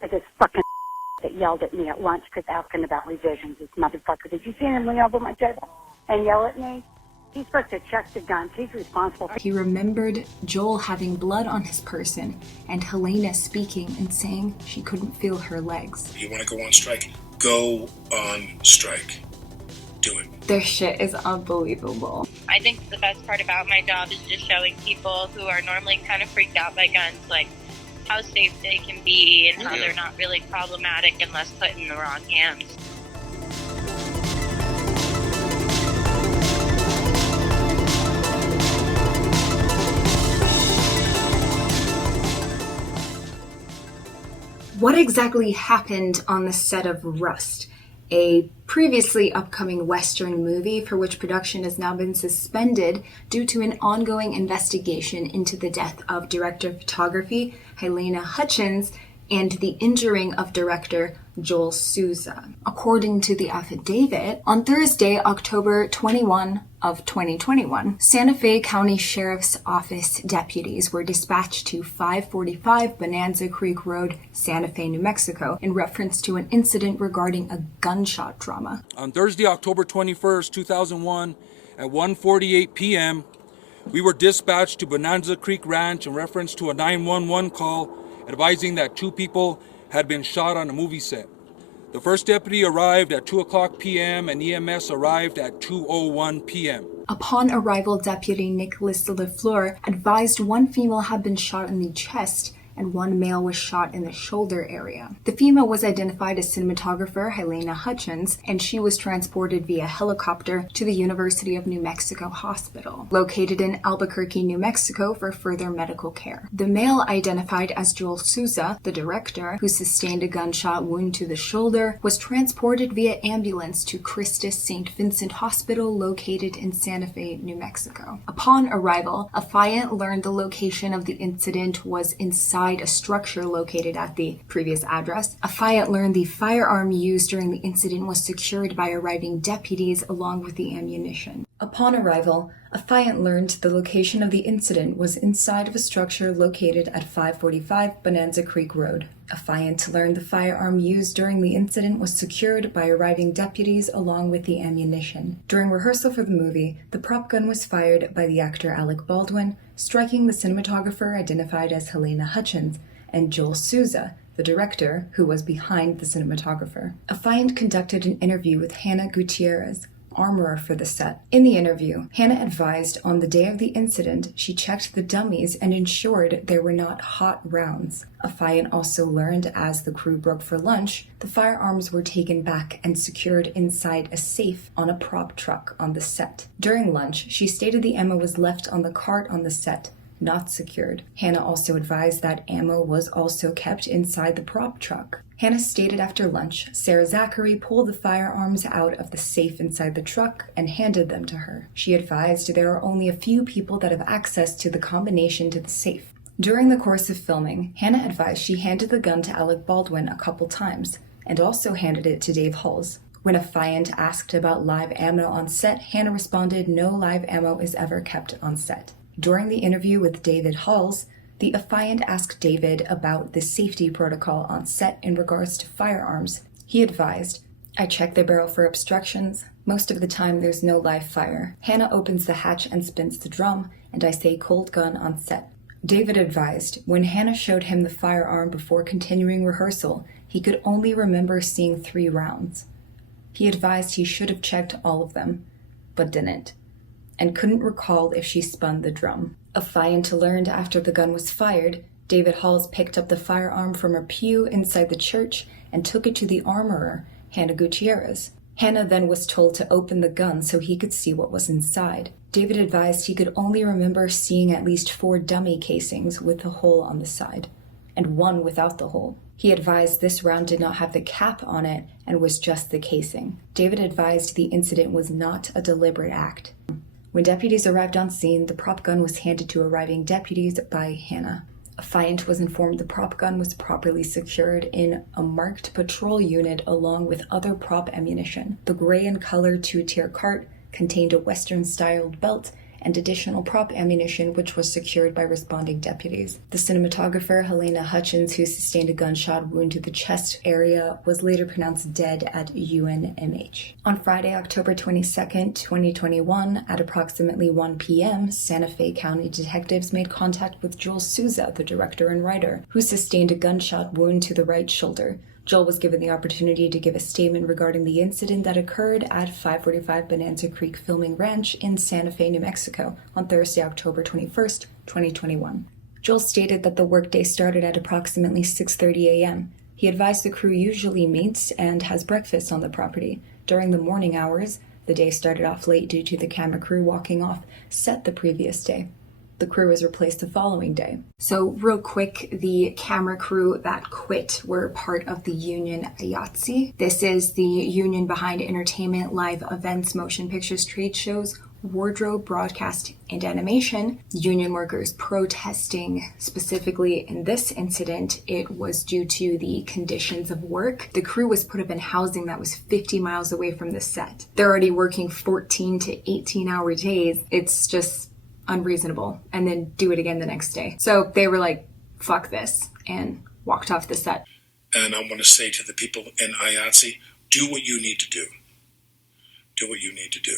Like this fucking that yelled at me at lunch because asking about revisions. This motherfucker. Did you see him lean over my table and yell at me? He's supposed to check the guns. He's responsible. He remembered Joel having blood on his person and Halyna speaking and saying she couldn't feel her legs. You want to go on strike? Go on strike. Do it. Their shit is unbelievable. I think the best part about my job is just showing people who are normally kind of freaked out by guns, like how safe they can be and how they're not really problematic unless put in the wrong hands. What exactly happened on the set of Rust, a previously upcoming Western movie for which production has now been suspended due to an ongoing investigation into the death of director of photography Halyna Hutchins and the injuring of director Joel Souza. According to the affidavit, on Thursday, October 21 of 2021, Santa Fe County Sheriff's Office deputies were dispatched to 545 Bonanza Creek Road, Santa Fe, New Mexico, in reference to an incident regarding a gunshot trauma. On Thursday, October 21st, 2001, at 1:48 p.m., we were dispatched to Bonanza Creek Ranch in reference to a 911 call advising that 2 people had been shot on a movie set. The first deputy arrived at 2 o'clock p.m. and EMS arrived at 2:01 p.m. Upon arrival, Deputy Nicholas LaFleur advised 1 female had been shot in the chest and 1 male was shot in the shoulder area. The female was identified as cinematographer Halyna Hutchins, and she was transported via helicopter to the University of New Mexico Hospital, located in Albuquerque, New Mexico, for further medical care. The male, identified as Joel Souza, the director, who sustained a gunshot wound to the shoulder, was transported via ambulance to Christus St. Vincent Hospital, located in Santa Fe, New Mexico. Upon arrival, affiant learned the location of the incident was inside a structure located at the previous address. Affiant learned the firearm used during the incident was secured by arriving deputies along with the ammunition. Upon arrival, affiant learned the location of the incident was inside of a structure located at 545 Bonanza Creek Road. Affiant learned the firearm used during the incident was secured by arriving deputies along with the ammunition. During rehearsal for the movie, the prop gun was fired by the actor Alec Baldwin, striking the cinematographer identified as Halyna Hutchins, and Joel Souza, the director, who was behind the cinematographer. Affiant conducted an interview with Halyna Gutierrez, armorer for the set. In the interview, Hannah advised on the day of the incident she checked the dummies and ensured there were not hot rounds. Affiant also learned as the crew broke for lunch, the firearms were taken back and secured inside a safe on a prop truck on the set. During lunch, she stated the ammo was left on the cart on the set, not secured. Hannah also advised that ammo was also kept inside the prop truck. Hannah stated after lunch, Sarah Zachary pulled the firearms out of the safe inside the truck and handed them to her. She advised there are only a few people that have access to the combination to the safe. During the course of filming, Hannah advised she handed the gun to Alec Baldwin a couple times, and also handed it to Dave Hulls. When affiant asked about live ammo on set, Hannah responded, "No live ammo is ever kept on set." During the interview with David Hulls, the affiant asked David about the safety protocol on set in regards to firearms. He advised, "I check the barrel for obstructions. Most of the time there's no live fire. Hannah opens the hatch and spins the drum, and I say cold gun on set." David advised, when Hannah showed him the firearm before continuing rehearsal, he could only remember seeing 3 rounds. He advised he should have checked all of them, but didn't, and couldn't recall if she spun the drum. Affiant learned after the gun was fired, David Hulls picked up the firearm from a pew inside the church and took it to the armorer, Halyna Gutierrez. Hannah then was told to open the gun so he could see what was inside. David advised he could only remember seeing at least 4 dummy casings with a hole on the side, and 1 without the hole. He advised this round did not have the cap on it and was just the casing. David advised the incident was not a deliberate act. When deputies arrived on scene, the prop gun was handed to arriving deputies by Hannah. Affiant was informed the prop gun was properly secured in a marked patrol unit along with other prop ammunition. The gray in color 2-tier cart contained a Western-styled belt and additional prop ammunition, which was secured by responding deputies. The cinematographer, Halyna Hutchins, who sustained a gunshot wound to the chest area, was later pronounced dead at UNMH. On Friday, October 22nd, 2021, at approximately 1 p.m., Santa Fe County detectives made contact with Joel Souza, the director and writer, who sustained a gunshot wound to the right shoulder. Joel was given the opportunity to give a statement regarding the incident that occurred at 545 Bonanza Creek Filming Ranch in Santa Fe, New Mexico, on Thursday, October 21st, 2021. Joel stated that the workday started at approximately 6:30 a.m. He advised the crew usually meets and has breakfast on the property. During the morning hours, the day started off late due to the camera crew walking off set the previous day. The crew was replaced the following day. So real quick, the camera crew that quit were part of the union IATSE. This is the union behind entertainment, live events, motion pictures, trade shows, wardrobe, broadcast, and animation. Union workers protesting. Specifically in this incident, it was due to the conditions of work. The crew was put up in housing that was 50 miles away from the set. They're already working 14 to 18-hour days. It's just unreasonable, and then do it again the next day. So they were like, fuck this, and walked off the set. And I want to say to the people in IATSE, do what you need to do. Do what you need to do.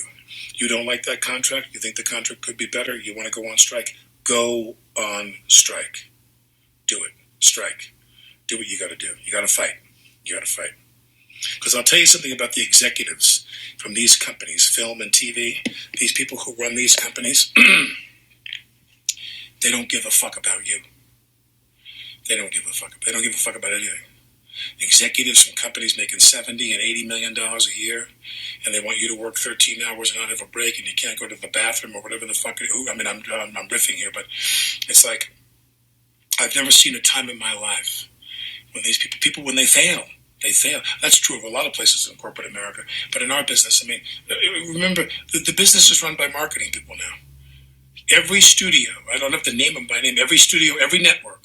You don't like that contract? You think the contract could be better? You want to go on strike? Go on strike. Do it. Strike. Do what you got to do. You got to fight. You got to fight. Because I'll tell you something about the executives from these companies, film and TV, these people who run these companies, they don't give a fuck about you. They don't give a fuck. They don't give a fuck about anything. Executives from companies making $70 and $80 million a year, and they want you to work 13 hours and not have a break, and you can't go to the bathroom or whatever the fuck. I mean, I'm riffing here, but it's like I've never seen a time in my life when these people when they fail. They fail. That's true of a lot of places in corporate America. But in our business, I mean, remember, the business is run by marketing people now. Every studio, I don't have to name them by name, every studio, every network.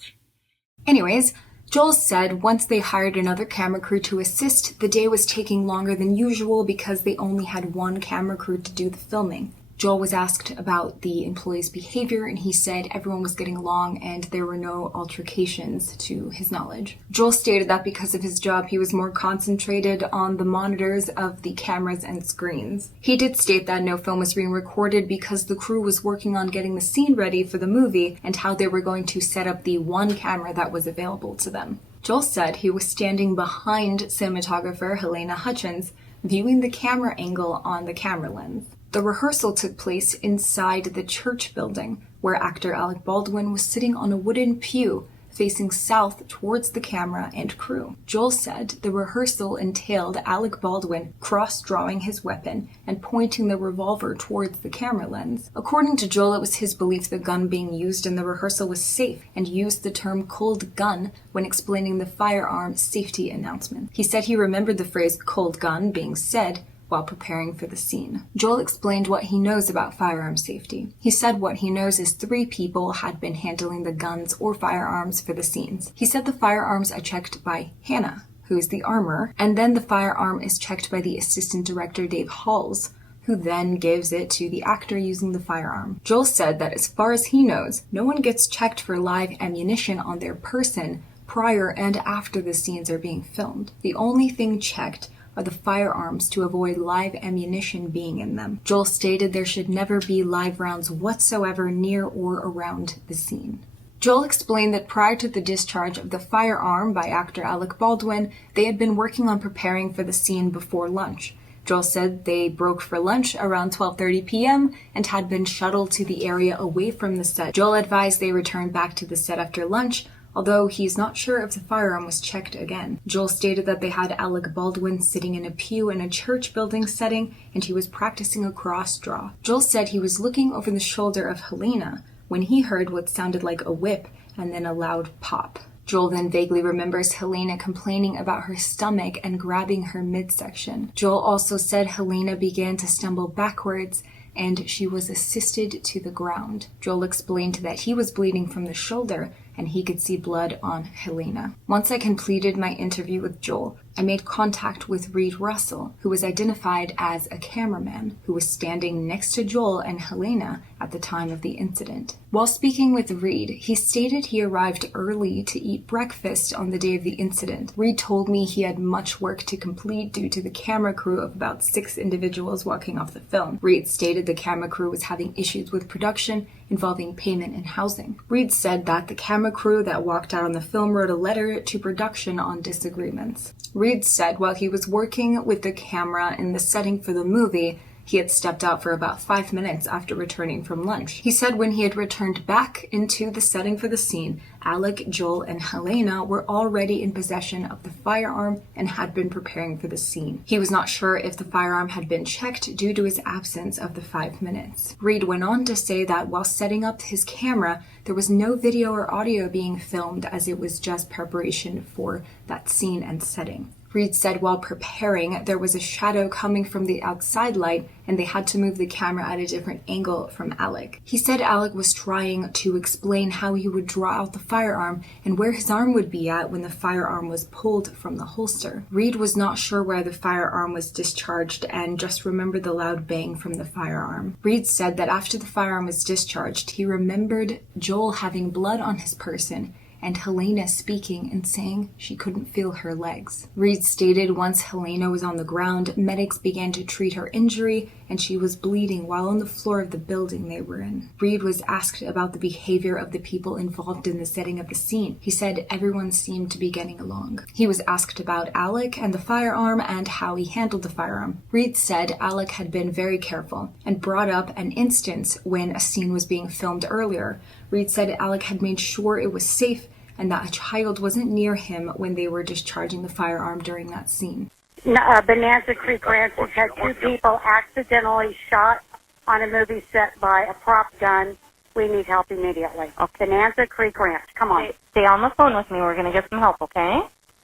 Anyways, Joel said once they hired another camera crew to assist, the day was taking longer than usual because they only had one camera crew to do the filming. Joel was asked about the employees' behavior, and he said everyone was getting along and there were no altercations to his knowledge. Joel stated that because of his job, he was more concentrated on the monitors of the cameras and screens. He did state that no film was being recorded because the crew was working on getting the scene ready for the movie and how they were going to set up the one camera that was available to them. Joel said he was standing behind cinematographer Halyna Hutchins, viewing the camera angle on the camera lens. The rehearsal took place inside the church building, where actor Alec Baldwin was sitting on a wooden pew facing south towards the camera and crew. Joel said the rehearsal entailed Alec Baldwin cross-drawing his weapon and pointing the revolver towards the camera lens. According to Joel, it was his belief the gun being used in the rehearsal was safe and used the term cold gun when explaining the firearm safety announcement. He said he remembered the phrase cold gun being said while preparing for the scene. Joel explained what he knows about firearm safety. He said what he knows is 3 people had been handling the guns or firearms for the scenes. He said the firearms are checked by Hannah, who is the armorer, and then the firearm is checked by the assistant director Dave Halls, who then gives it to the actor using the firearm. Joel said that as far as he knows, no one gets checked for live ammunition on their person prior and after the scenes are being filmed. The only thing checked are the firearms to avoid live ammunition being in them. Joel stated there should never be live rounds whatsoever near or around the scene. Joel explained that prior to the discharge of the firearm by actor Alec Baldwin, they had been working on preparing for the scene before lunch. Joel said they broke for lunch around 12:30 p.m. and had been shuttled to the area away from the set. Joel advised they return back to the set after lunch, although he's not sure if the firearm was checked again. Joel stated that they had Alec Baldwin sitting in a pew in a church building setting and he was practicing a cross draw. Joel said he was looking over the shoulder of Halyna when he heard what sounded like a whip and then a loud pop. Joel then vaguely remembers Halyna complaining about her stomach and grabbing her midsection. Joel also said Halyna began to stumble backwards and she was assisted to the ground. Joel explained that he was bleeding from the shoulder and he could see blood on Halyna. Once I completed my interview with Joel, I made contact with Reed Russell, who was identified as a cameraman who was standing next to Joel and Halyna at the time of the incident. While speaking with Reed, he stated he arrived early to eat breakfast on the day of the incident. Reed told me he had much work to complete due to the camera crew of about 6 individuals walking off the film. Reed stated the camera crew was having issues with production involving payment and housing. Reed said that the camera crew that walked out on the film wrote a letter to production on disagreements. Reed said while he was working with the camera in the setting for the movie, he had stepped out for about 5 minutes after returning from lunch. He said when he had returned back into the setting for the scene, Alec, Joel, and Halyna were already in possession of the firearm and had been preparing for the scene. He was not sure if the firearm had been checked due to his absence of the 5 minutes. Reed went on to say that while setting up his camera, there was no video or audio being filmed as it was just preparation for that scene and setting. Reed said while preparing, there was a shadow coming from the outside light and they had to move the camera at a different angle from Alec. He said Alec was trying to explain how he would draw out the firearm and where his arm would be at when the firearm was pulled from the holster. Reed was not sure where the firearm was discharged and just remembered the loud bang from the firearm. Reed said that after the firearm was discharged, he remembered Joel having blood on his person and Halyna speaking and saying she couldn't feel her legs. Reed stated once Halyna was on the ground, medics began to treat her injury and she was bleeding while on the floor of the building they were in. Reed was asked about the behavior of the people involved in the setting of the scene. He said everyone seemed to be getting along. He was asked about Alec and the firearm and how he handled the firearm. Reed said Alec had been very careful and brought up an instance when a scene was being filmed earlier. Reed said Alec had made sure it was safe and that a child wasn't near him when they were discharging the firearm during that scene. Bonanza Creek Ranch has had 2 people accidentally shot on a movie set by a prop gun. We need help immediately. Okay. Bonanza Creek Ranch, come on. Stay on the phone with me. We're going to get some help, okay?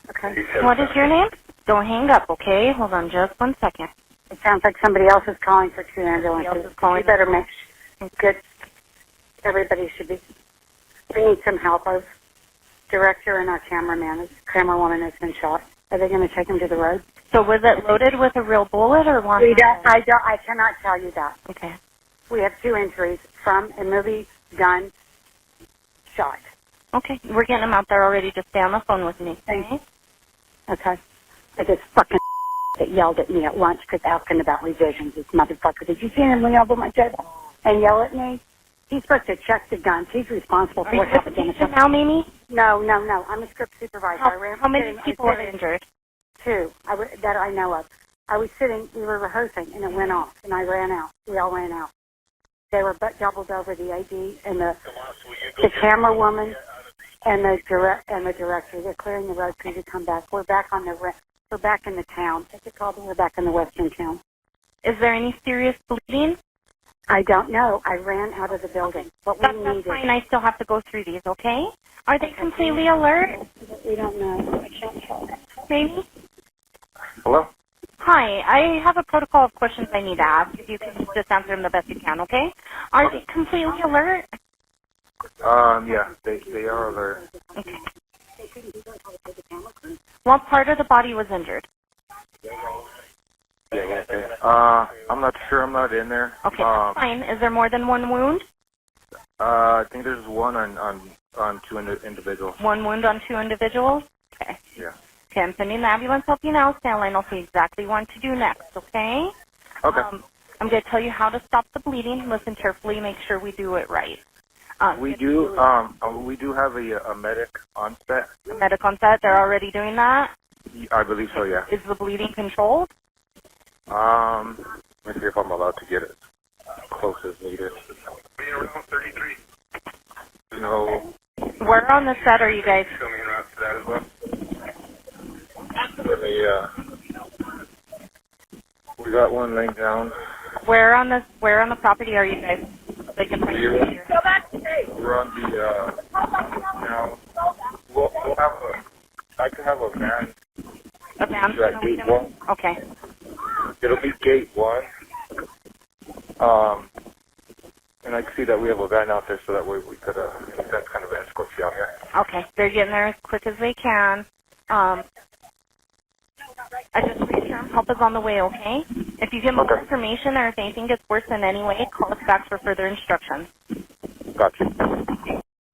Okay. What is your name? Don't hang up, okay? Hold on just 1 second. It sounds like somebody else is calling for 2 ambulances. You better make good. Everybody should be. We need some help. Our director and our camerawoman has been shot. Are they going to take him to the road? So was it loaded with a real bullet or one? I cannot tell you that. Okay. We have 2 injuries from a movie gun shot. Okay. We're getting them out there already. Just stay on the phone with me. Okay. Okay. I just fucking that yelled at me at lunch because asking about revisions. This motherfucker. Did you see him lean over my table and yell at me? He's supposed to check the guns. He's responsible for what happened in the film. Now, Mimi? No. I'm a script supervisor. How many people are injured? 2 that I know of. I was sitting, we were rehearsing, and it went off, and I ran out. We all ran out. They were doubled over, the AD and the camera woman and the director. They're clearing the road for you to come back. We're back in the town. Take a call, we're back in the western town. Is there any serious bleeding? I don't know. I ran out of the building. But That's fine. I still have to go through these, okay? Are they completely alert? We don't know. I can't tell. Maybe? Hello? Hi. I have a protocol of questions I need to ask. If you can just answer them the best you can, okay? Are they completely alert? Yeah. They are alert. Okay. What part of the body was injured? I'm not sure. I'm not in there. Okay, that's fine. Is there more than 1 wound? I think there's 1 on 2 individuals. 1 wound on 2 individuals? Okay. Yeah. Okay, I'm sending the ambulance help you now. Stand line. I'll see exactly what to do next, okay? Okay. I'm going to tell you how to stop the bleeding. Listen carefully. Make sure we do it right. We do have a medic on set. A medic on set? They're already doing that? I believe so, yeah. Is the bleeding controlled? Let me see if I'm allowed to get it close as needed. Around 33. No. Where on the set are you guys? Coming around to that as well. We got 1 laying down. Where on the property are you guys? They can find you here. We're on the now. We'll have I could have a van. A van? At gate 1. Okay. It'll be gate 1. And I can see that we have a van out there, so that way we could, in a sense, kind of escort you out here. Okay. They're getting there as quick as they can. I just reassure him help is on the way, okay? If you get more information or if anything gets worse in any way, call us back for further instructions. Gotcha.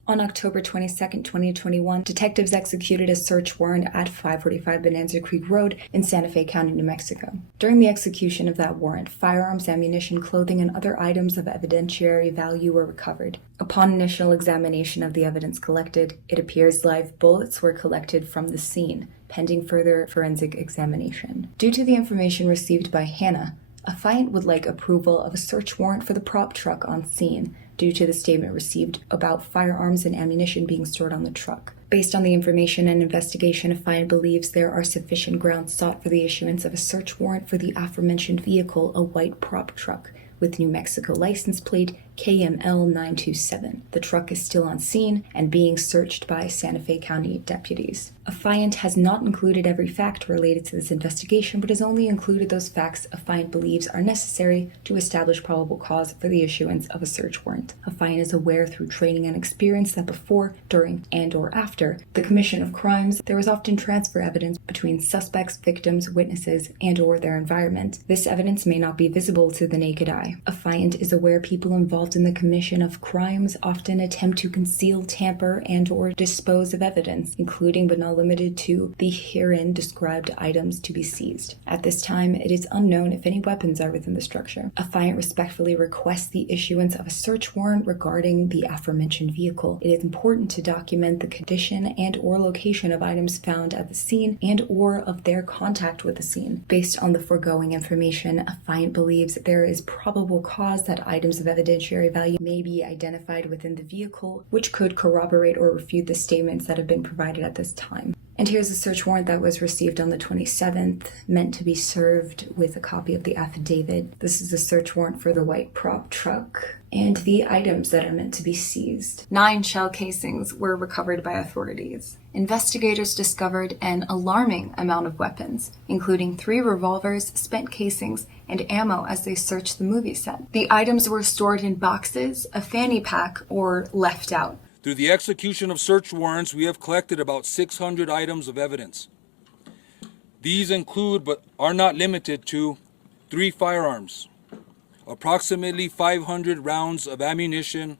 On October 22, 2021, detectives executed a search warrant at 545 Bonanza Creek Road in Santa Fe County, New Mexico. During the execution of that warrant, firearms, ammunition, clothing, and other items of evidentiary value were recovered. Upon initial examination of the evidence collected, it appears live bullets were collected from the scene, pending further forensic examination. Due to the information received by Hannah, affiant would like approval of a search warrant for the prop truck on scene, due to the statement received about firearms and ammunition being stored on the truck. Based on the information and investigation, affiant believes there are sufficient grounds sought for the issuance of a search warrant for the aforementioned vehicle, a white prop truck with New Mexico license plate KML927. The truck is still on scene and being searched by Santa Fe County deputies. Affiant has not included every fact related to this investigation, but has only included those facts affiant believes are necessary to establish probable cause for the issuance of a search warrant. Affiant is aware through training and experience that before, during, and or after the commission of crimes, there is often transfer evidence between suspects, victims, witnesses, and or their environment. This evidence may not be visible to the naked eye. Affiant is aware people involved in the commission of crimes often attempt to conceal, tamper, and or dispose of evidence, including but not limited to the herein described items to be seized. At this time, it is unknown if any weapons are within the structure. Affiant respectfully requests the issuance of a search warrant regarding the aforementioned vehicle. It is important to document the condition and or location of items found at the scene and or of their contact with the scene. Based on the foregoing information, affiant believes there is probable cause that items of evidentiary value may be identified within the vehicle, which could corroborate or refute the statements that have been provided at this time. And here's a search warrant that was received on the 27th, meant to be served with a copy of the affidavit. This is the search warrant for the white prop truck and the items that are meant to be seized. 9 shell casings were recovered by authorities. Investigators discovered an alarming amount of weapons, including 3 revolvers, spent casings, and ammo as they searched the movie set. The items were stored in boxes, a fanny pack, or left out. Through the execution of search warrants, we have collected about 600 items of evidence. These include, but are not limited to, 3 firearms, approximately 500 rounds of ammunition,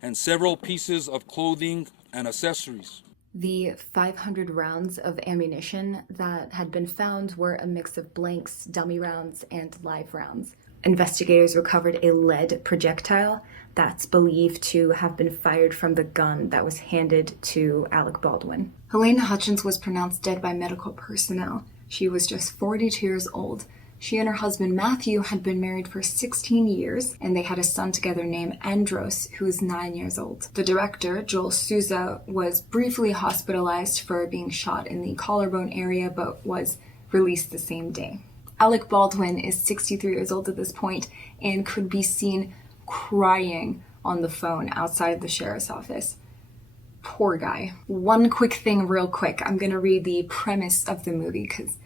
and several pieces of clothing and accessories. The 500 rounds of ammunition that had been found were a mix of blanks, dummy rounds, and live rounds. Investigators recovered a lead projectile that's believed to have been fired from the gun that was handed to Alec Baldwin. Halyna Hutchins was pronounced dead by medical personnel. She was just 42 years old. She and her husband Matthew had been married for 16 years, and they had a son together named Andros, who is 9 years old. The director, Joel Souza, was briefly hospitalized for being shot in the collarbone area, but was released the same day. Alec Baldwin is 63 years old at this point and could be seen crying on the phone outside the sheriff's office. Poor guy. One quick thing real quick. I'm going to read the premise of the movie because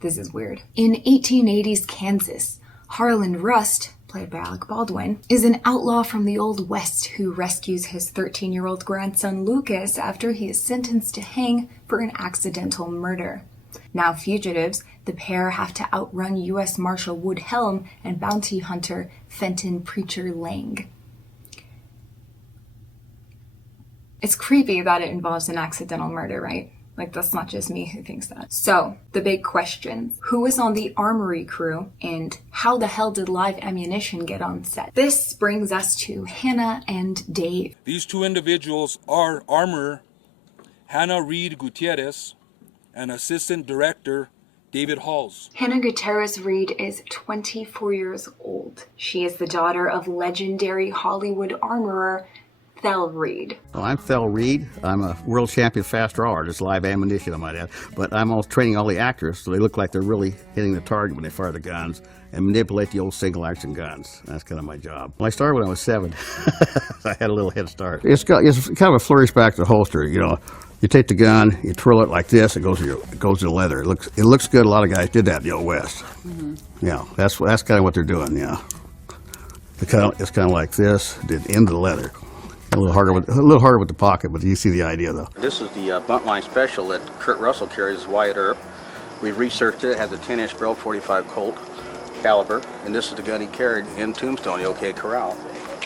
this is weird. In 1880s Kansas, Harlan Rust, played by Alec Baldwin, is an outlaw from the Old West who rescues his 13-year-old grandson Lucas after he is sentenced to hang for an accidental murder. Now fugitives, the pair have to outrun U.S. Marshal Wood Helm and bounty hunter Fenton Preacher Lang. It's creepy that it involves an accidental murder, right? Like, that's not just me who thinks that. So, the big question: who was on the armory crew, and how the hell did live ammunition get on set? This brings us to Hannah and Dave. These 2 individuals are armorer Hannah Reed Gutierrez and assistant director David Halls. Hannah Gutierrez Reed is 24 years old. She is the daughter of legendary Hollywood armorer Thel Reed. Well, I'm Thel Reed. I'm a world champion fast draw artist, live ammunition, I might add. But I'm also training all the actors so they look like they're really hitting the target when they fire the guns and manipulate the old single action guns. That's kind of my job. Well, I started when I was 7. I had a little head start. It's kind of a flourish back to the holster, you know. You take the gun, you twirl it like this, it goes to the leather. It looks good. A lot of guys did that in the Old West. Mm-hmm. Yeah, that's kind of what they're doing. Yeah, it's kind of like this, into the leather. A little harder with the pocket, but you see the idea though. This is the bunt line special that Kurt Russell carries, Wyatt Earp. We researched it. It has a 10-inch barrel, 45 Colt caliber, and this is the gun he carried in Tombstone, the OK Corral.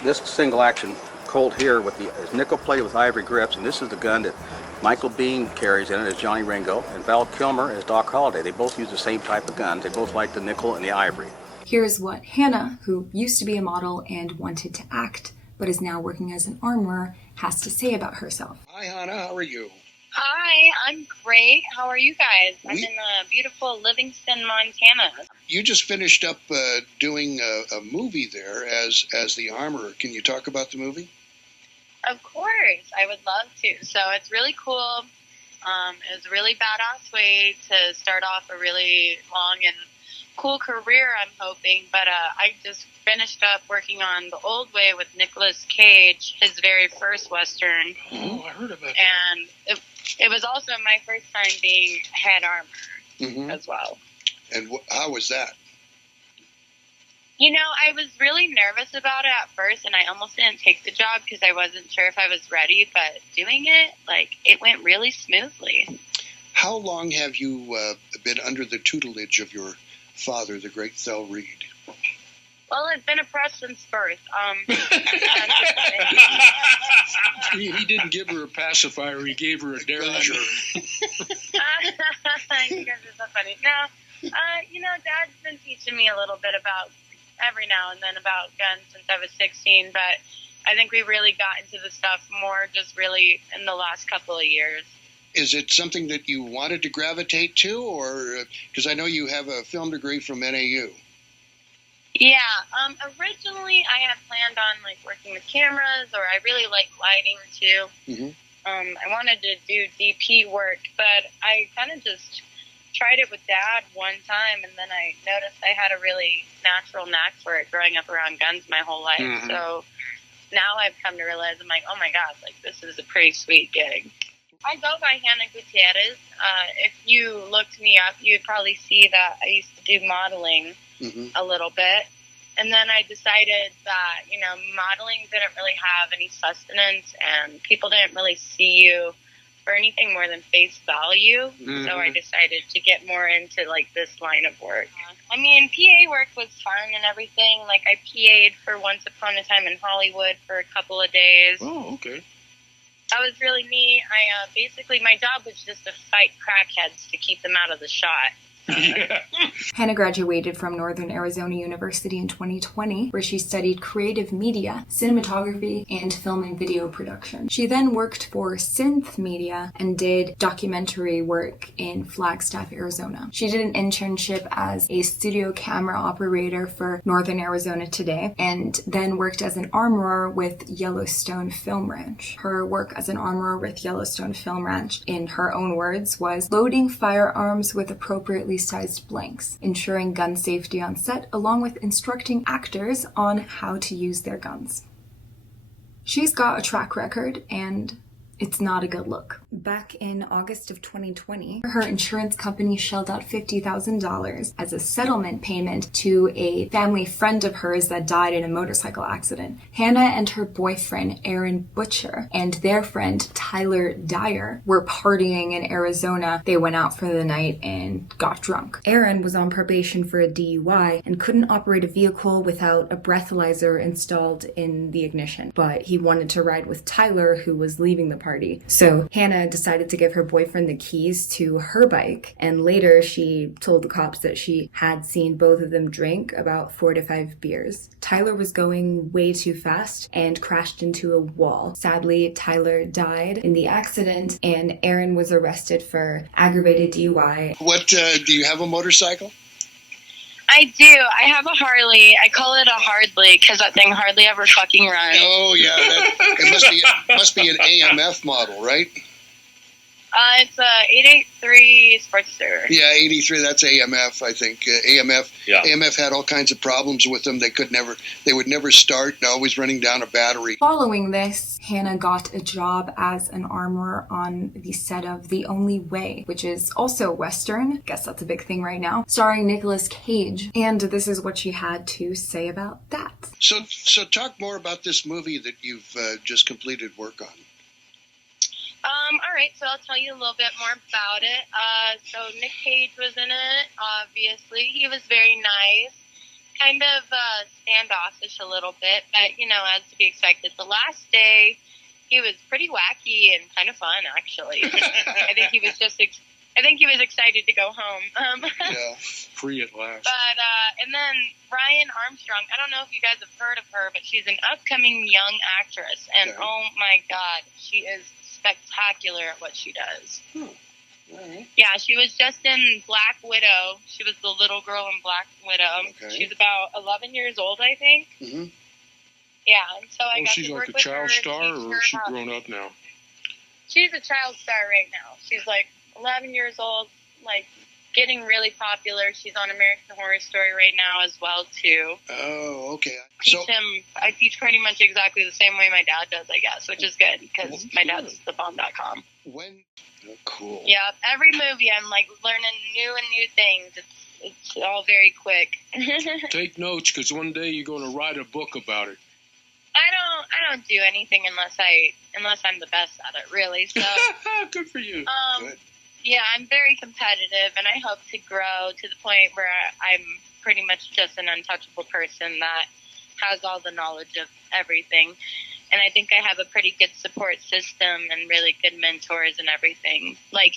This single-action Colt here with the is nickel plated with ivory grips, and this is the gun that Michael Bean carries in it as Johnny Ringo, and Val Kilmer as Doc Holliday. They both use the same type of guns. They both like the nickel and the ivory. Here's what Hannah, who used to be a model and wanted to act, but is now working as an armorer, has to say about herself. Hi, Hannah. How are you? Hi, I'm great. How are you guys? I'm in beautiful Livingston, Montana. You just finished up doing a movie there as the armorer. Can you talk about the movie? Of course, I would love to. So it's really cool. It was a really badass way to start off a really long and cool career, I'm hoping. But I just finished up working on The Old Way with Nicolas Cage, his very first Western. Oh, I heard about that. And it was also my first time being head armor as well. And how was that? You know, I was really nervous about it at first, and I almost didn't take the job because I wasn't sure if I was ready. But doing it, it went really smoothly. How long have you been under the tutelage of your father, the great Thel Reed? Well, it's been a press since birth. He didn't give her a pacifier. He gave her a Derringer. You guys are so funny. No, Dad's been teaching me a little bit about every now and then about guns since I was 16, but I think we really got into the stuff more just really in the last couple of years. Is it something that you wanted to gravitate to, or because I know you have a film degree from NAU? Yeah, originally I had planned on working with cameras, or I really like lighting too. I wanted to do DP work, but I kind of just tried it with Dad one time, and then I noticed I had a really natural knack for it growing up around guns my whole life. So now I've come to realize, I'm like, oh my God, this is a pretty sweet gig. I go by Hannah Gutierrez. If you looked me up, you'd probably see that I used to do modeling a little bit. And then I decided that, modeling didn't really have any sustenance, and people didn't really see you for anything more than face value. So I decided to get more into this line of work. I mean, PA work was fun and everything. I PA'd for Once Upon a Time in Hollywood for a couple of days. Oh, okay. That was really neat. Basically, my job was just to fight crackheads to keep them out of the shot. Hannah graduated from Northern Arizona University in 2020, where she studied creative media, cinematography, and film and video production. She then worked for Synth Media and did documentary work in Flagstaff, Arizona. She did an internship as a studio camera operator for Northern Arizona Today, and then worked as an armorer with Yellowstone Film Ranch. Her work as an armorer with Yellowstone Film Ranch, in her own words, was loading firearms with appropriately sized blanks, ensuring gun safety on set, along with instructing actors on how to use their guns. She's got a track record, and it's not a good look. Back in August of 2020, her insurance company shelled out $50,000 as a settlement payment to a family friend of hers that died in a motorcycle accident. Hannah and her boyfriend, Aaron Butcher, and their friend, Tyler Dyer, were partying in Arizona. They went out for the night and got drunk. Aaron was on probation for a DUI and couldn't operate a vehicle without a breathalyzer installed in the ignition, but he wanted to ride with Tyler, who was leaving the party. So Hannah decided to give her boyfriend the keys to her bike, and later she told the cops that she had seen both of them drink about 4 to 5 beers. Tyler was going way too fast and crashed into a wall. Sadly, Tyler died in the accident, and Aaron was arrested for aggravated DUI. What, do you have a motorcycle? I do. I have a Harley. I call it a Hardly because that thing hardly ever fucking runs. Oh, yeah. It must be an AMF model, right? It's a 883 Sportster. Yeah, 83. That's AMF, I think. AMF had all kinds of problems with them. They would never start. Always running down a battery. Following this, Hannah got a job as an armorer on the set of The Only Way, which is also Western. Guess that's a big thing right now. Starring Nicolas Cage. And this is what she had to say about that. So talk more about this movie that you've just completed work on. All right, so I'll tell you a little bit more about it. So Nick Cage was in it, obviously. He was very nice, kind of standoffish a little bit, but, you know, as to be expected. The last day, he was pretty wacky and kind of fun, actually. I think he was excited to go home. Yeah, free at last. But, and then Ryan Armstrong, I don't know if you guys have heard of her, but she's an upcoming young actress. And oh my God, she is spectacular at what she does. All right. Yeah, she was just in Black Widow. She was the little girl in Black Widow. Okay. She's about 11 years old, I think. Mm-hmm. Yeah, and so I got she's to like work a with child her star, and teach or her is she how- grown up now? She's a child star right now. She's like 11 years old, like getting really popular. She's on American Horror Story right now as well, too. Oh, okay. I teach pretty much exactly the same way my dad does, I guess, which is good because my dad's thebomb.com. Cool. Yeah, every movie I'm like learning new things. It's all very quick. Take notes, because one day you're going to write a book about it. I don't do anything unless I'm the best at it, really. So good for you. Good. Yeah, I'm very competitive, and I hope to grow to the point where I'm pretty much just an untouchable person that has all the knowledge of everything. And I think I have a pretty good support system and really good mentors and everything. Like,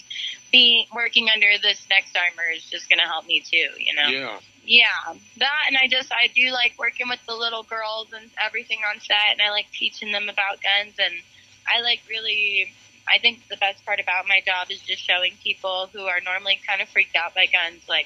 working under this next armor is just going to help me too, you know? Yeah. Yeah, that, and I do like working with the little girls and everything on set, and I like teaching them about guns, and I think the best part about my job is just showing people who are normally kind of freaked out by guns, like,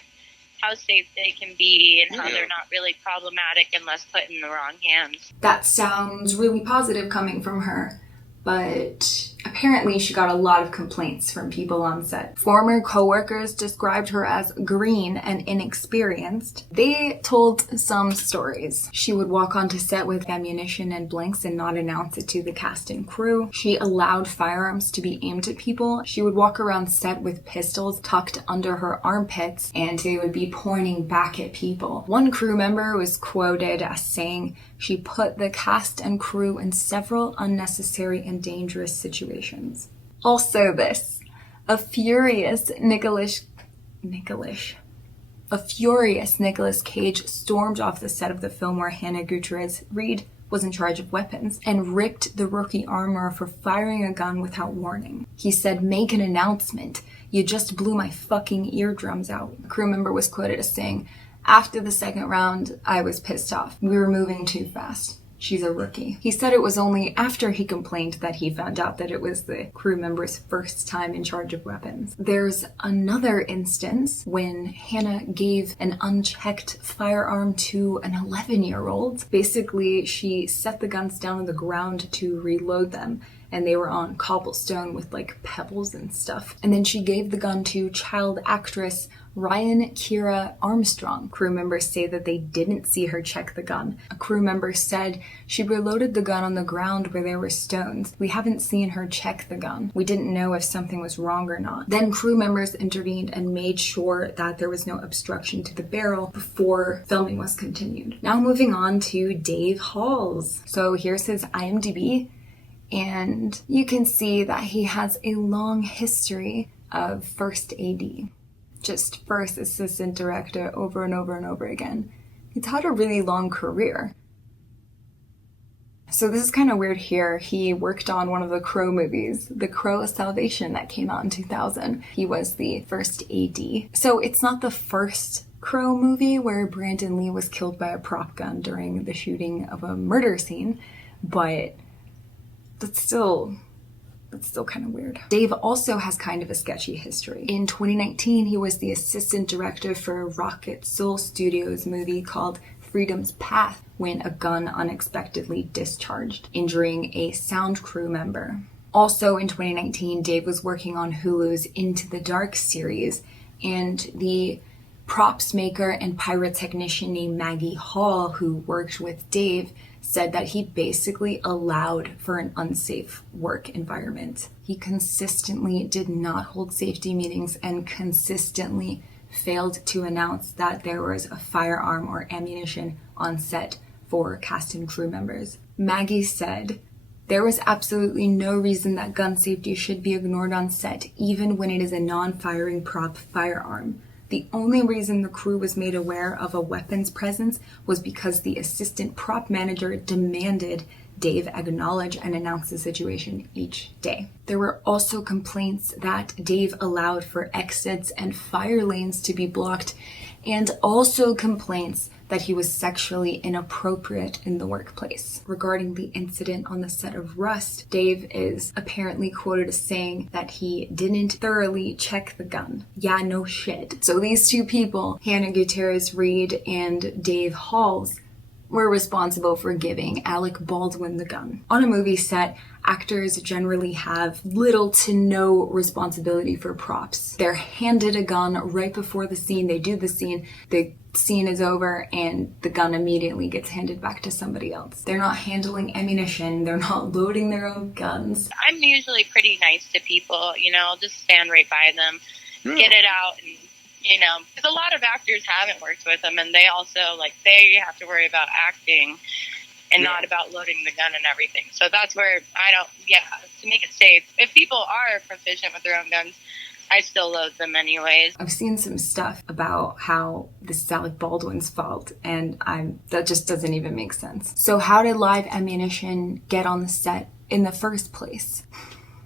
how safe they can be and how they're not really problematic unless put in the wrong hands. That sounds really positive coming from her, but apparently she got a lot of complaints from people on set. Former co-workers described her as green and inexperienced. They told some stories. She would walk onto set with ammunition and blanks and not announce it to the cast and crew. She allowed firearms to be aimed at people. She would walk around set with pistols tucked under her armpits, and they would be pointing back at people. One crew member was quoted as saying, "She put the cast and crew in several unnecessary and dangerous situations." Also this, a furious Nicolas Cage stormed off the set of the film where Hannah Gutierrez Reed was in charge of weapons and ripped the rookie armor for firing a gun without warning. He said, "Make an announcement. You just blew my fucking eardrums out." A crew member was quoted as saying, "After the second round, I was pissed off. We were moving too fast. She's a rookie." He said it was only after he complained that he found out that it was the crew member's first time in charge of weapons. There's another instance when Hannah gave an unchecked firearm to an 11-year-old. Basically, she set the guns down on the ground to reload them, and they were on cobblestone with like pebbles and stuff. And then she gave the gun to child actress Ryan Kira Armstrong. Crew members say that they didn't see her check the gun. A crew member said she reloaded the gun on the ground where there were stones. "We haven't seen her check the gun. We didn't know if something was wrong or not." Then crew members intervened and made sure that there was no obstruction to the barrel before filming was continued. Now moving on to Dave Halls. So here's his IMDb, and you can see that he has a long history of first AD. Just first assistant director over and over and over again. He's had a really long career. So this is kind of weird here. He worked on one of the Crow movies, The Crow of Salvation, that came out in 2000. He was the first AD. So it's not the first Crow movie where Brandon Lee was killed by a prop gun during the shooting of a murder scene, but that's still kind of weird. Dave also has kind of a sketchy history. In 2019, he was the assistant director for Rocket Soul Studios' movie called Freedom's Path when a gun unexpectedly discharged, injuring a sound crew member. Also in 2019, Dave was working on Hulu's Into the Dark series, and the props maker and pyrotechnician named Maggie Hall, who worked with Dave, said that he basically allowed for an unsafe work environment. He consistently did not hold safety meetings and consistently failed to announce that there was a firearm or ammunition on set for cast and crew members. Maggie said, There was absolutely no reason that gun safety should be ignored on set, even when it is a non-firing prop firearm. The only reason the crew was made aware of a weapon's presence was because the assistant prop manager demanded Dave acknowledge and announce the situation each day. There were also complaints that Dave allowed for exits and fire lanes to be blocked, and also complaints that he was sexually inappropriate in the workplace. Regarding the incident on the set of Rust, Dave is apparently quoted as saying that he didn't thoroughly check the gun. Yeah, no shit. So these two people, Hannah Gutierrez Reed and Dave Halls, were responsible for giving Alec Baldwin the gun. On a movie set, actors generally have little to no responsibility for props. They're handed a gun right before the scene, they do the scene is over, and the gun immediately gets handed back to somebody else. They're not handling ammunition, they're not loading their own guns. I'm usually pretty nice to people, you know, I'll just stand right by them, get it out, and you know, because a lot of actors haven't worked with them, and they also, like, they have to worry about acting and not about loading the gun and everything. So that's where to make it safe. If people are proficient with their own guns, I still load them anyways. I've seen some stuff about how this is Alec Baldwin's fault, and that just doesn't even make sense. So how did live ammunition get on the set in the first place?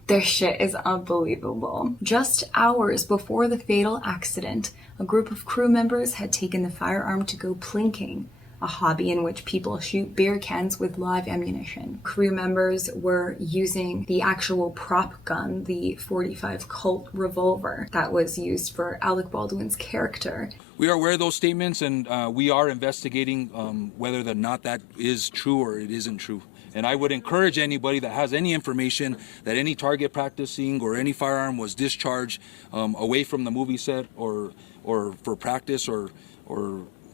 Their shit is unbelievable. Just hours before the fatal accident, a group of crew members had taken the firearm to go plinking, a hobby in which people shoot beer cans with live ammunition. Crew members were using the actual prop gun, the .45 Colt revolver that was used for Alec Baldwin's character. We are aware of those statements, and we are investigating whether or not that is true or it isn't true. And I would encourage anybody that has any information that any target practicing or any firearm was discharged away from the movie set or for practice or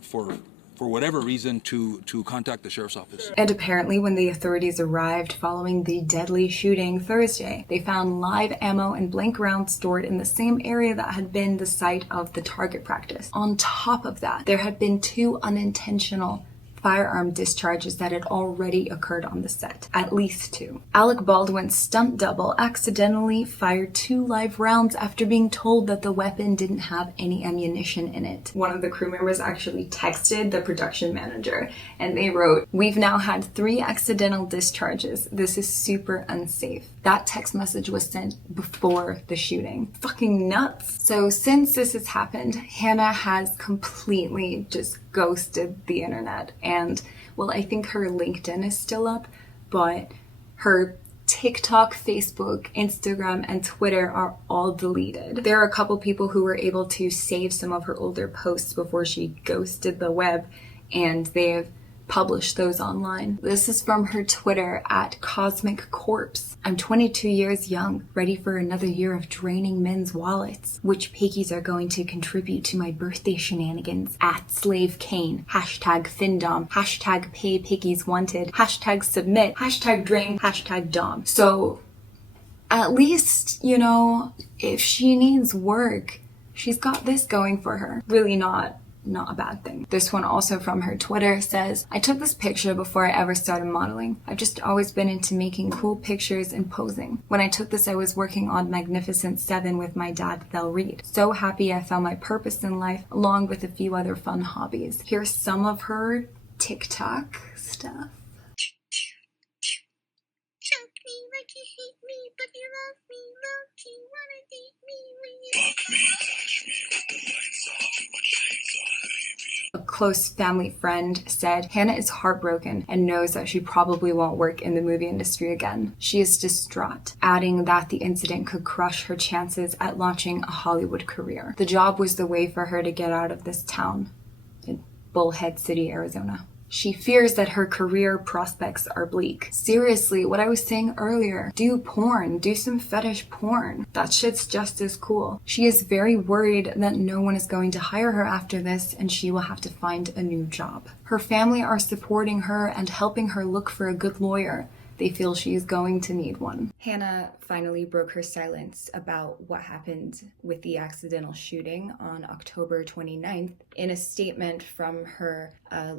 for whatever reason to contact the sheriff's office. And apparently when the authorities arrived following the deadly shooting Thursday, they found live ammo and blank rounds stored in the same area that had been the site of the target practice. On top of that, there had been 2 unintentional firearm discharges that had already occurred on the set. At least 2. Alec Baldwin's stunt double accidentally fired 2 live rounds after being told that the weapon didn't have any ammunition in it. One of the crew members actually texted the production manager, and they wrote, "We've now had 3 accidental discharges. This is super unsafe." That text message was sent before the shooting. Fucking nuts. So since this has happened, Hannah has completely just ghosted the internet. And, well, I think her LinkedIn is still up, but her TikTok, Facebook, Instagram, and Twitter are all deleted. There are a couple people who were able to save some of her older posts before she ghosted the web, and they have published those online. This is from her Twitter at Cosmic Corpse. "I'm 22 years young, ready for another year of draining men's wallets. Which piggies are going to contribute to my birthday shenanigans? At Slave Kane. Hashtag Findom. Hashtag Pay Piggies Wanted. Hashtag Submit. Hashtag Drain. Hashtag Dom." So at least, you know, if she needs work, she's got this going for her. Really not a bad thing. This one also from her Twitter says, "I took this picture before I ever started modeling. I've just always been into making cool pictures and posing. When I took this, I was working on Magnificent 7 with my dad, Thel Reed. So happy I found my purpose in life, along with a few other fun hobbies." Here's some of her TikTok stuff. Fuck me, touch me with the lights off and my shades on, baby. A close family friend said, "Hannah is heartbroken and knows that she probably won't work in the movie industry again. She is distraught," adding that the incident could crush her chances at launching a Hollywood career. The job was the way for her to get out of this town in Bullhead City, Arizona. She fears that her career prospects are bleak. Seriously, what I was saying earlier, do porn, do some fetish porn. That shit's just as cool. She is very worried that no one is going to hire her after this and she will have to find a new job. Her family are supporting her and helping her look for a good lawyer, they feel she is going to need one. Hannah finally broke her silence about what happened with the accidental shooting on October 29th in a statement from her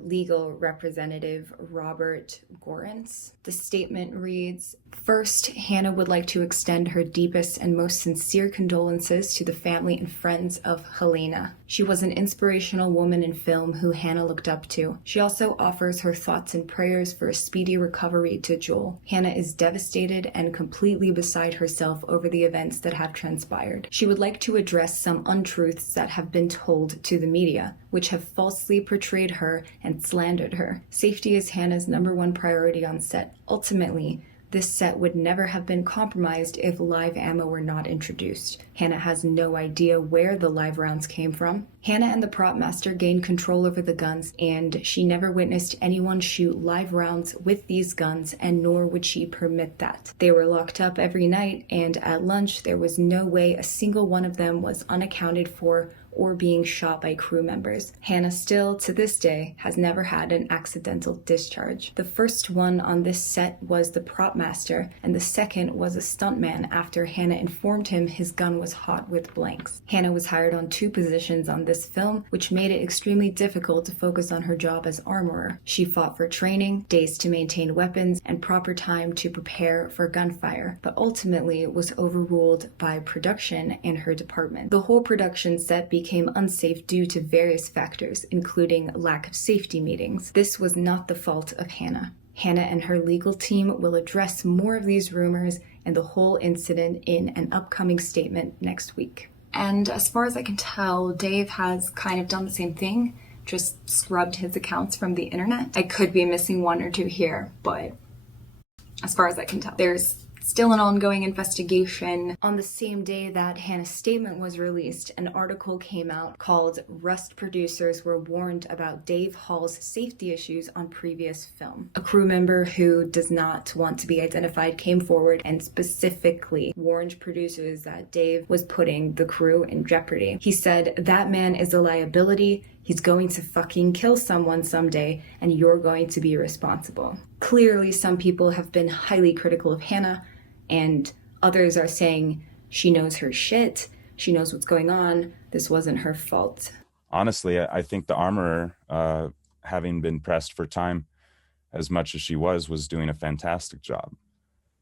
legal representative, Robert Gorence. The statement reads, "First, Hannah would like to extend her deepest and most sincere condolences to the family and friends of Halyna. She was an inspirational woman in film who Hannah looked up to. She also offers her thoughts and prayers for a speedy recovery to Joel. Hannah is devastated and completely beside herself over the events that have transpired. She would like to address some untruths that have been told to the media, which have falsely portrayed her and slandered her. Safety is Hannah's #1 priority on set. Ultimately, this set would never have been compromised if live ammo were not introduced. Hannah has no idea where the live rounds came from. Hannah and the prop master gained control over the guns, and she never witnessed anyone shoot live rounds with these guns, and nor would she permit that. They were locked up every night, and at lunch there was no way a single one of them was unaccounted for or being shot by crew members. Hannah still, to this day, has never had an accidental discharge. The first one on this set was the prop master, and the second was a stuntman after Hannah informed him his gun was hot with blanks. Hannah was hired on 2 positions on this film, which made it extremely difficult to focus on her job as armorer. She fought for training, days to maintain weapons, and proper time to prepare for gunfire, but ultimately was overruled by production and her department. The whole production set became unsafe due to various factors, including lack of safety meetings. This was not the fault of Hannah. Hannah and her legal team will address more of these rumors and the whole incident in an upcoming statement next week. And as far as I can tell, Dave has kind of done the same thing, just scrubbed his accounts from the internet. I could be missing 1 or 2 here, but as far as I can tell, there's still an ongoing investigation. On the same day that Hannah's statement was released, an article came out called "Rust Producers Were Warned About Dave Hall's Safety Issues on Previous Film." A crew member who does not want to be identified came forward and specifically warned producers that Dave was putting the crew in jeopardy. He said, "That man is a liability. He's going to fucking kill someone someday, and you're going to be responsible." Clearly, some people have been highly critical of Hannah, and others are saying she knows her shit, she knows what's going on, this wasn't her fault. Honestly, I think the armorer, having been pressed for time as much as she was doing a fantastic job.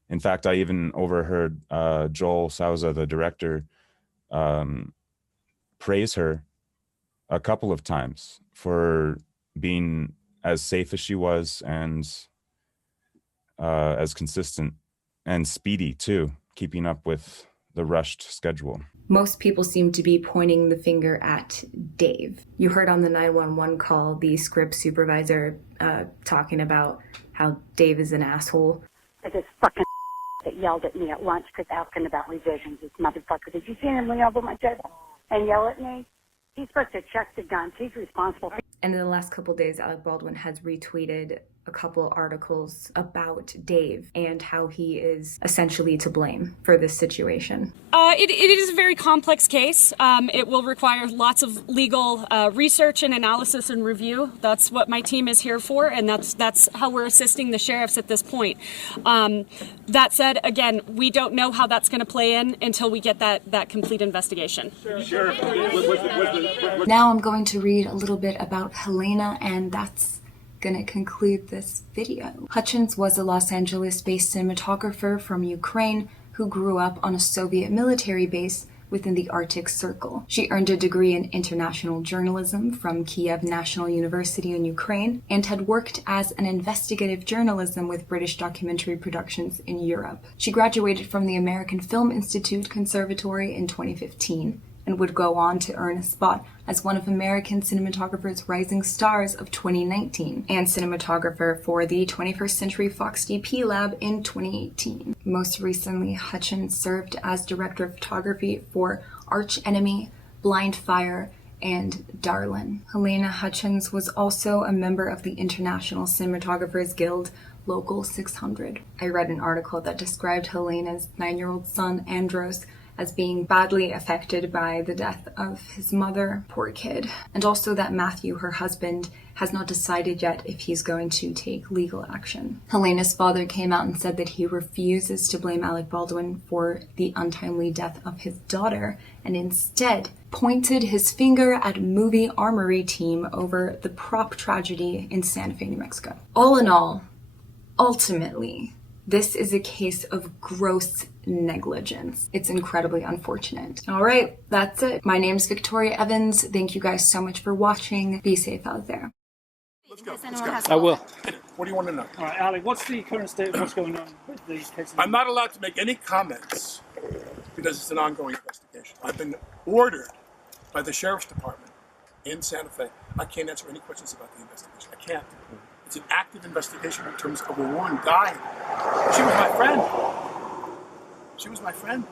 In fact, I even overheard Joel Souza, the director, praise her a couple of times for being as safe as she was and as consistent and speedy too, keeping up with the rushed schedule. Most people seem to be pointing the finger at Dave. You heard on the 911 call the script supervisor talking about how Dave is an asshole. This fucking that yelled at me at lunch because asking about revisions. This motherfucker. Did you see him lean over my table and yell at me? He's supposed to check the guns. He's responsible. And in the last couple days, Alec Baldwin has retweeted a couple articles about Dave and how he is essentially to blame for this situation. It is a very complex case. It will require lots of legal research and analysis and review. That's what my team is here for, and that's how we're assisting the sheriffs at this point. That said, again, we don't know how that's going to play in until we get that complete investigation. Sure. Now I'm going to read a little bit about Halyna, and that's gonna conclude this video. Hutchins was a Los Angeles-based cinematographer from Ukraine who grew up on a Soviet military base within the Arctic Circle. She earned a degree in international journalism from Kiev National University in Ukraine and had worked as an investigative journalism with British documentary productions in Europe. She graduated from the American Film Institute Conservatory in 2015 and would go on to earn a spot as one of American cinematographers' rising stars of 2019 and cinematographer for the 21st Century Fox DP Lab in 2018. Most recently, Hutchins served as director of photography for Arch Enemy, Blind Fire, and Darlin. Halyna Hutchins was also a member of the International Cinematographers Guild Local 600. I read an article that described Halyna's 9-year-old son, Andros, as being badly affected by the death of his mother, poor kid, and also that Matthew, her husband, has not decided yet if he's going to take legal action. Halyna's father came out and said that he refuses to blame Alec Baldwin for the untimely death of his daughter, and instead pointed his finger at movie Armory team over the prop tragedy in Santa Fe, New Mexico. All in all, ultimately, this is a case of gross negligence. It's incredibly unfortunate. All right, that's it. My name's Victoria Evans. Thank you guys so much for watching. Be safe out there. Let's go. Let's I will. What do you want to know? All right, Alec, what's the current state of what's going on with these cases? I'm not allowed to make any comments because it's an ongoing investigation. I've been ordered by the Sheriff's Department in Santa Fe. I can't answer any questions about the investigation. I can't. It's an active investigation in terms of a woman died. She was my friend. She was my friend.